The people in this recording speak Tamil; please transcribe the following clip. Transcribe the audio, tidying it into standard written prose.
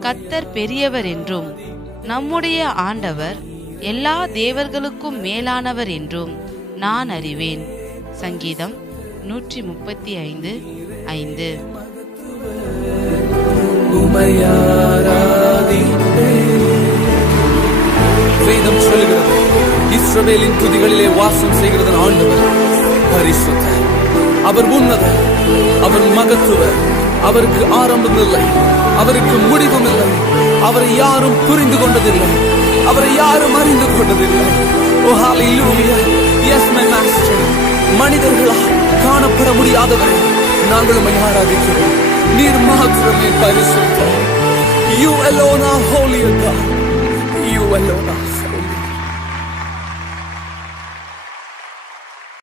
கர்த்தர் பெரியவர் என்றும் நம்முடைய ஆண்டவர் எல்லா தேவர்களுக்கும் மேலானவர் என்றும் நான் அறிவேன். சங்கீதம் 135:5. வேதம் சொல்கிறது, இஸ்ரவேலின் துதிகளிலே வாசம் செய்கிறது ஆண்டவர் பரிசுத்தர். அவர் உன்னதர், அவர் மகத்துவர். அவருக்கு ஆரம்பம் இல்லை, அவருக்கு முடிவும் இல்லை. அவரை யாரும் புரிந்து கொண்டதில்லை, அவரை யாரும் அறிந்து கொண்டதில்லை. ஓ ஹalleluya, yes my master. மனிதர்களால் காணப்பட முடியாதவரை நாங்கள் உம்மை ஆராதிக்கிறோம். நீர் மாத்திரமே பரிசுத்தர். You alone are holy God. You alone are